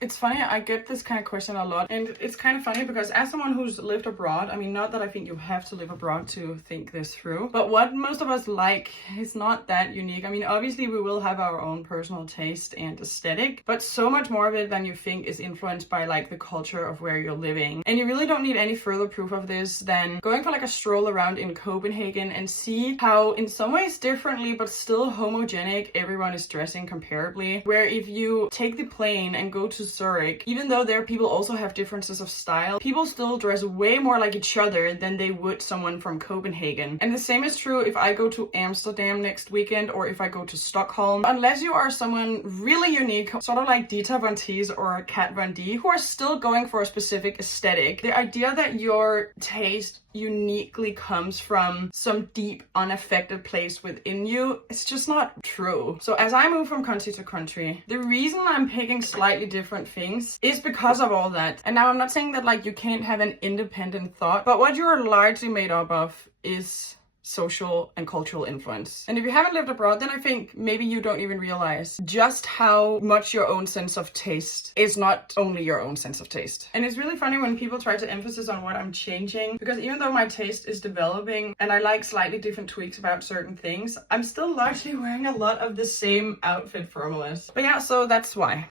It's funny, I get this kind of question a lot, and it's kind of funny because as someone who's lived abroad, I mean, not that I think you have to live abroad to think this through, but what most of us like is not that unique. I mean, obviously we will have our own personal taste and aesthetic, but so much more of it than you think is influenced by like the culture of where you're living. And you really don't need any further proof of this than going for like a stroll around in Copenhagen and see how in some ways differently but still homogenic everyone is dressing comparably. Where if you take the plane and go to Zurich, even though there people also have differences of style, people still dress way more like each other than they would someone from Copenhagen. And the same is true if I go to Amsterdam next weekend or if I go to Stockholm. Unless you are someone really unique, sort of like Dita Von Teese or Kat Von D, who are still going for a specific aesthetic, the idea that your taste uniquely comes from some deep unaffected place within you, it's just not true. So as I move from country to country, the reason I'm picking slightly different things is because of all that. And now I'm not saying that like you can't have an independent thought, but what you're largely made up of is social and cultural influence. And if you haven't lived abroad, then I think maybe you don't even realize just how much your own sense of taste is not only your own sense of taste. And it's really funny when people try to emphasize on what I'm changing, because even though my taste is developing and I like slightly different tweaks about certain things, I'm still largely wearing a lot of the same outfit formulas. But yeah, so that's why.